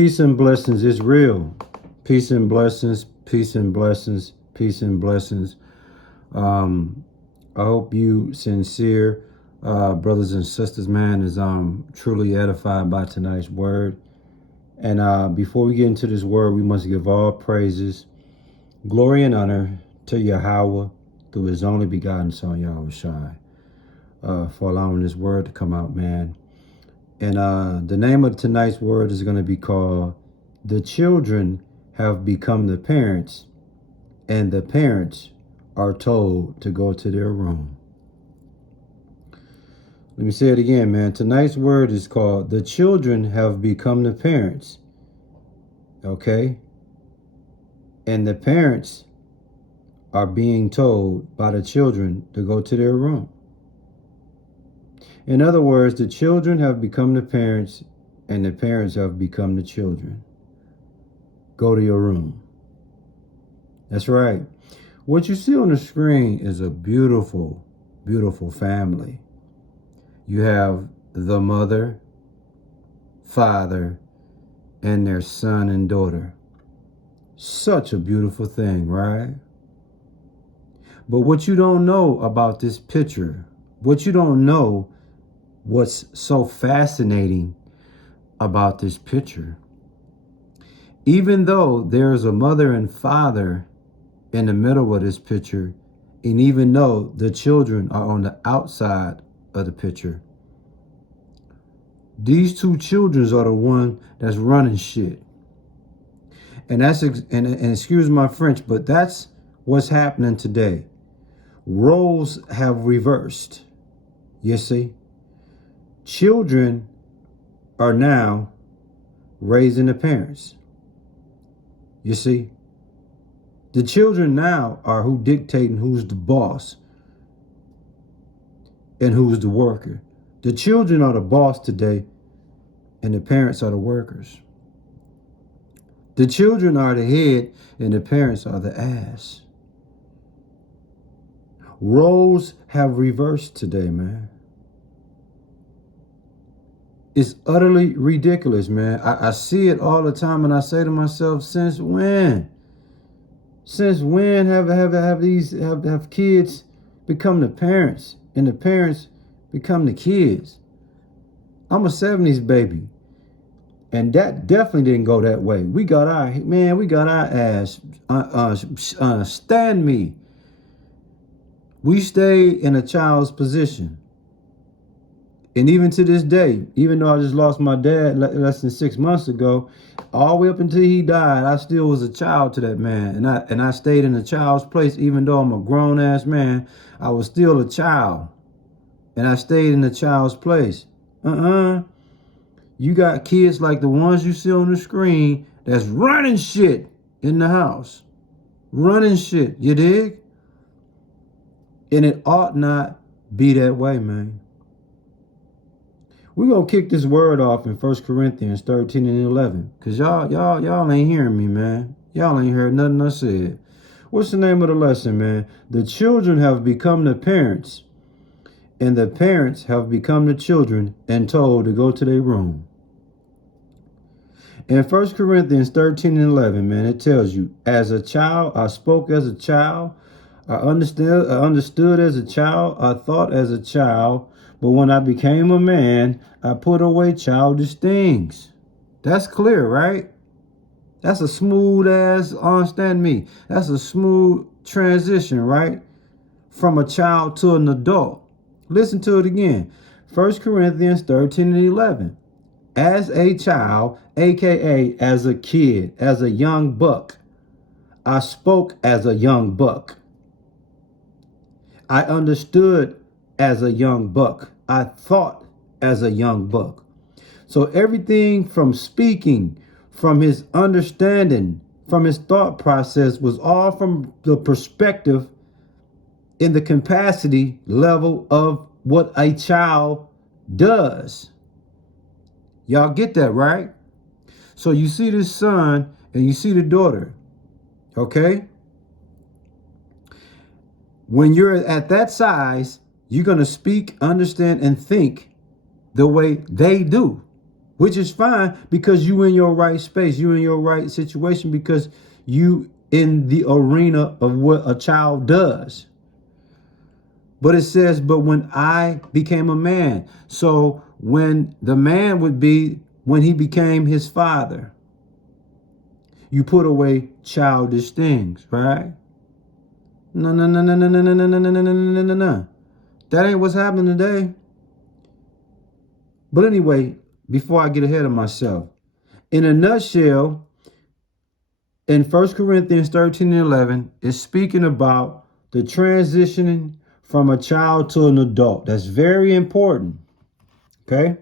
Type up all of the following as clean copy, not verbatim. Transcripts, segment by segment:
Peace and blessings is real. Peace and blessings, peace and blessings, peace and blessings. I hope you sincere brothers and sisters, man, is truly edified by tonight's word. And before we get into this word, we must give all praises, glory, and honor to Yahweh through his only begotten son, Yahweh Shai, for allowing this word to come out, man. And the name of tonight's word is going to be called "The Children Have Become the Parents, and the Parents Are Told to Go to Their Room." Let me say it again, man. Tonight's word is called "The Children Have Become the Parents." Okay? And the parents are being told by the children to go to their room. In other words, the children have become the parents and the parents have become the children. Go to your room. That's right. What you see on the screen is a beautiful, beautiful family. You have the mother, father, and their son and daughter. Such a beautiful thing, right? But what you don't know about this picture, what you don't know, what's so fascinating about this picture, even though there's a mother and father in the middle of this picture, and even though the children are on the outside of the picture, these two children are the one that's running shit. And that's and excuse my French, but that's what's happening today. Roles have reversed. You see? Children are now raising the parents. You see? The children now are who dictating who's the boss and who's the worker. The children are the boss today, and the parents are the workers. The children are the head, and the parents are the ass. Roles have reversed today, man. It's utterly ridiculous, man. I see it all the time, and I say to myself, since when? Since when have kids become the parents and the parents become the kids? I'm a 70s baby, and that definitely didn't go that way. We got our ass stand me. We stay in a child's position. And even to this day, even though I just lost my dad less than 6 months ago, all the way up until he died, I still was a child to that man. And I stayed in a child's place. Even though I'm a grown-ass man, I was still a child. And I stayed in the child's place. You got kids like the ones you see on the screen that's running shit in the house. Running shit, you dig? And it ought not be that way, man. We're going to kick this word off in 1 Corinthians 13 and 11. Because y'all ain't hearing me, man. Y'all ain't heard nothing I said. What's the name of the lesson, man? The children have become the parents, and the parents have become the children and told to go to their room. In 1 Corinthians 13 and 11, man, it tells you, as a child, I spoke as a child. I understood as a child. I thought as a child. But when I became a man, I put away childish things. That's clear, right? That's a smooth ass, understand me. That's a smooth transition, right? From a child to an adult. Listen to it again. 1 Corinthians 13 and 11. As a child, aka as a kid, as a young buck, I spoke as a young buck. I understood as a young buck. I thought as a young buck. So everything from speaking, from his understanding, from his thought process was all from the perspective in the capacity level of what a child does. Y'all get that, right? So you see this son and you see the daughter, okay? When you're at that size, you're going to speak, understand, and think the way they do, which is fine because you in your right space, you in your right situation, because you in the arena of what a child does. But it says, but when I became a man. So when the man would be when he became his father, you put away childish things, right? No, no, no, no, no, no, no, no, no, no, no, no, no, no. That ain't what's happening today. But anyway, before I get ahead of myself, in a nutshell, in 1 Corinthians 13 and 11, it's speaking about the transitioning from a child to an adult. That's very important. Okay?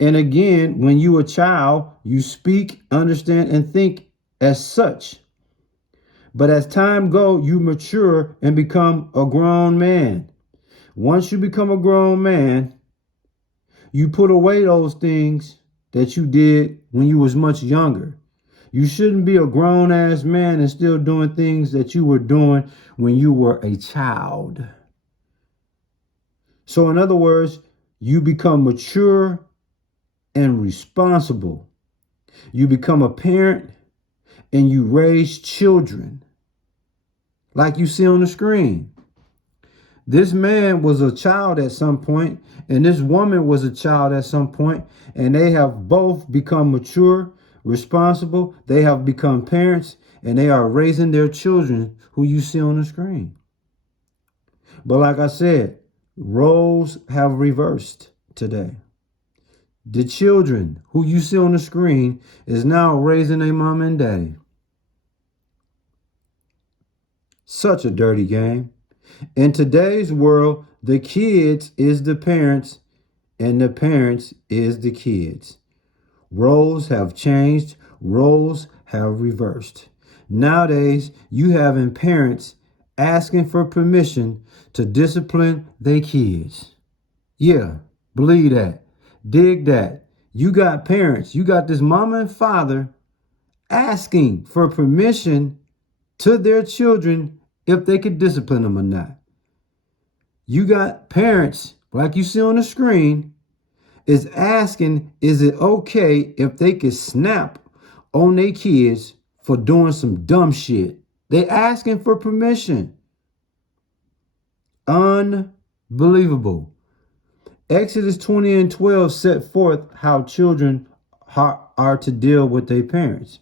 And again, when you a child, you speak, understand, and think as such. But as time goes, you mature and become a grown man. Once you become a grown man, you put away those things that you did when you was much younger. You shouldn't be a grown-ass man and still doing things that you were doing when you were a child. So in other words, you become mature and responsible. You become a parent and you raise children like you see on the screen. This man was a child at some point, and this woman was a child at some point, and they have both become mature, responsible. They have become parents, and they are raising their children who you see on the screen. But like I said, roles have reversed today. The children who you see on the screen is now raising a mom and daddy. Such a dirty game. In today's world, the kids is the parents and the parents is the kids. Roles have changed. Roles have reversed. Nowadays, you having parents asking for permission to discipline their kids. Yeah, believe that. Dig that. You got parents, you got this mama and father asking for permission to their children if they could discipline them or not. You got parents, like you see on the screen, is asking, is it okay if they could snap on their kids for doing some dumb shit? They asking for permission. Unbelievable. Exodus 20 and 12 set forth how children are to deal with their parents.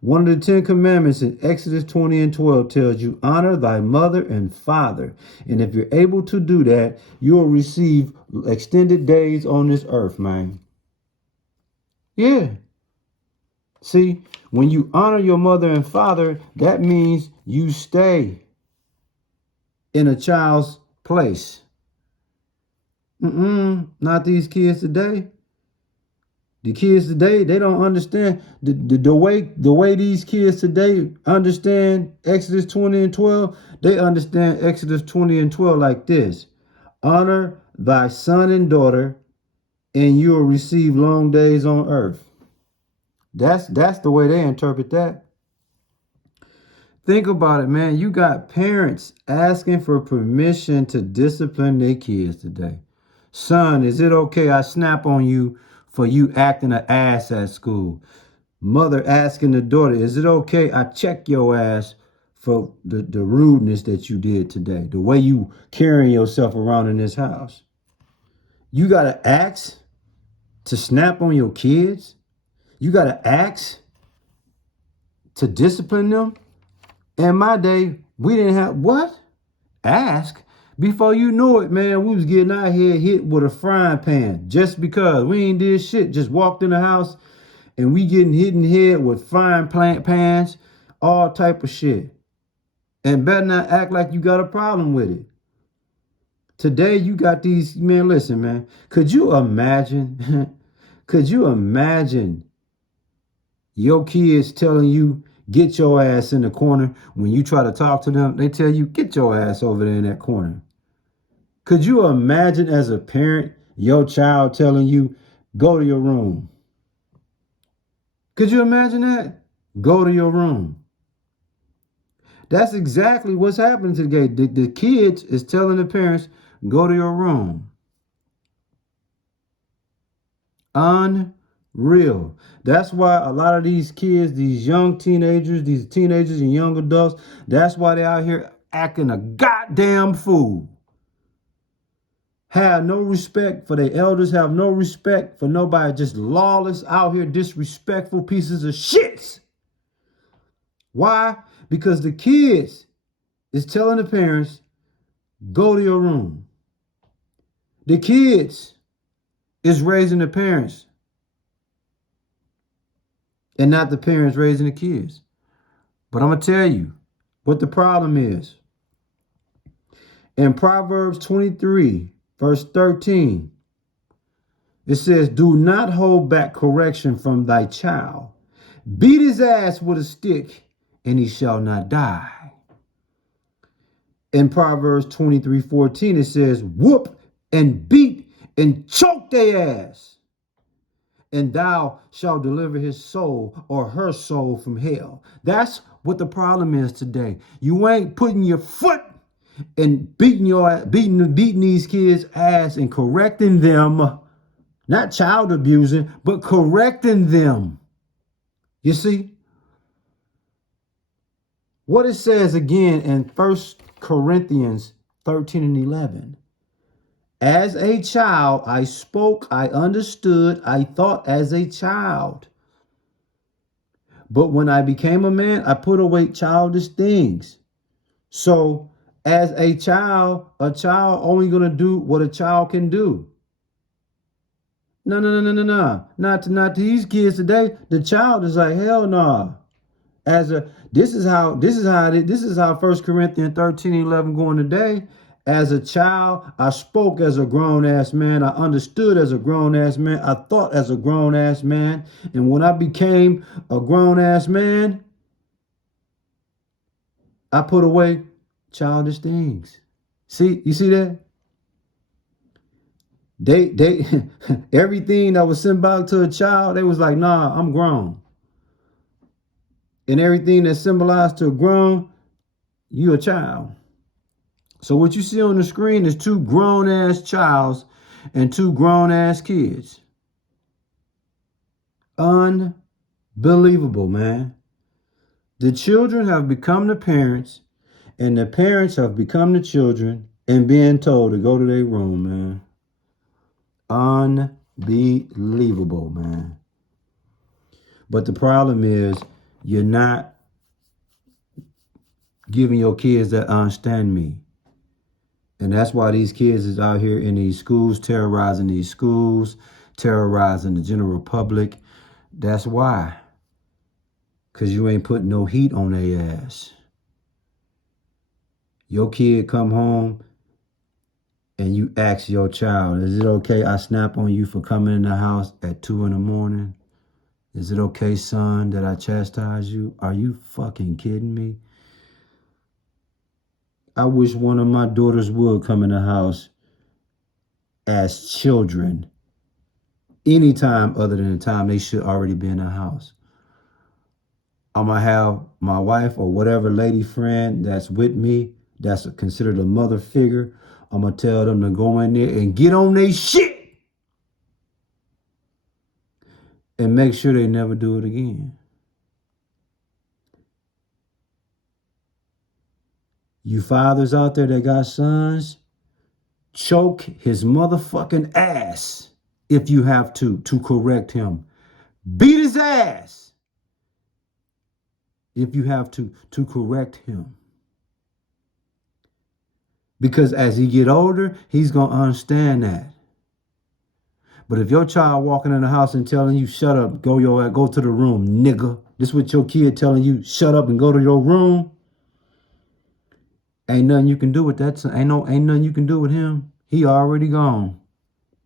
One of the 10 commandments in Exodus 20 and 12 tells you, honor thy mother and father. And if you're able to do that, you'll receive extended days on this earth, man. Yeah. See, when you honor your mother and father, that means you stay in a child's place. Not these kids today. The kids today, they don't understand the way these kids today understand Exodus 20 and 12. They understand Exodus 20 and 12 like this. Honor thy son and daughter, and you will receive long days on earth. That's the way they interpret that. Think about it, man. You got parents asking for permission to discipline their kids today. Son, is it okay I snap on you for you acting an ass at school? Mother asking the daughter, is it okay I check your ass for the rudeness that you did today, the way you carrying yourself around in this house? You got to ask to snap on your kids? You got to ask to discipline them? In my day, we didn't have what? Ask? Before you knew it, man, we was getting our head hit with a frying pan just because we ain't did shit. Just walked in the house and we getting hit in the head with frying pans, all type of shit. And better not act like you got a problem with it. Today you got these, man, listen, man. Could you imagine? Could you imagine your kids telling you, get your ass in the corner? When you try to talk to them, they tell you, get your ass over there in that corner. Could you imagine as a parent, your child telling you, go to your room? Could you imagine that? Go to your room. That's exactly what's happening today. The kids is telling the parents, go to your room. Unreal. That's why a lot of these kids, these young teenagers, these teenagers and young adults, that's why they're out here acting a goddamn fool. Have no respect for their elders, have no respect for nobody, just lawless out here, disrespectful pieces of shit. Why? Because the kids is telling the parents, go to your room. The kids is raising the parents and not the parents raising the kids. But I'm going to tell you what the problem is. In Proverbs 23, verse 13, it says, do not hold back correction from thy child. Beat his ass with a stick, and he shall not die. In Proverbs 23:14, it says, whoop and beat and choke their ass, and thou shalt deliver his soul or her soul from hell. That's what the problem is today. You ain't putting your foot and beating these kids' ass and correcting them, not child abusing, but correcting them. You see? What it says again in 1 Corinthians 13 and 11. As a child, I spoke, I understood, I thought as a child. But when I became a man, I put away childish things. So as a child only going to do what a child can do. No. Not to these kids today. The child is like, hell no. This is how 1 Corinthians 13 and 11 going today. As a child, I spoke as a grown-ass man. I understood as a grown-ass man. I thought as a grown-ass man. And when I became a grown-ass man, I put away childish things. See, you see that? They everything that was symbolic to a child, they was like, nah, I'm grown. And everything that symbolized to a grown, you a child. So what you see on the screen is two grown-ass childs and two grown-ass kids. Unbelievable, man. The children have become the parents, and the parents have become the children, and being told to go to their room, man. Unbelievable, man. But the problem is, you're not giving your kids that understand me. And that's why these kids is out here in these schools, terrorizing these schools, terrorizing the general public. That's why. Because you ain't putting no heat on their ass. Your kid come home and you ask your child, is it okay I snap on you for coming in the house at 2 in the morning? Is it okay, son, that I chastise you? Are you fucking kidding me? I wish one of my daughters would come in the house as children. Anytime other than the time they should already be in the house. I'm going to have my wife or whatever lady friend that's with me, that's considered a mother figure, I'm going to tell them to go in there and get on their shit. And make sure they never do it again. You fathers out there that got sons, choke his motherfucking ass if you have to correct him. Beat his ass if you have to correct him. Because as he get older, he's going to understand that. But if your child walking in the house and telling you, shut up, go to the room, nigga. This is what your kid telling you, shut up and go to your room. Ain't nothing you can do with that. Ain't nothing you can do with him. He already gone.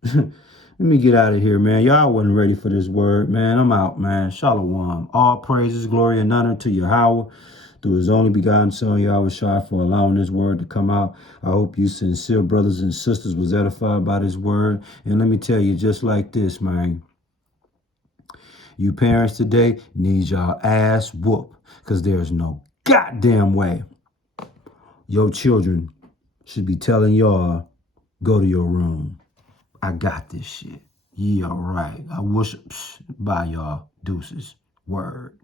Let me get out of here, man. Y'all wasn't ready for this word, man. I'm out, man. Shalom. All praises, glory, and honor to Yahweh, through his only begotten son, Yahweh Shai, for allowing this word to come out. I hope you sincere brothers and sisters was edified by this word. And let me tell you, just like this, man. You parents today need y'all ass whoop, because there's no goddamn way your children should be telling y'all, go to your room. I got this shit. Yeah, right. I wish. Bye, y'all. Deuces. Word.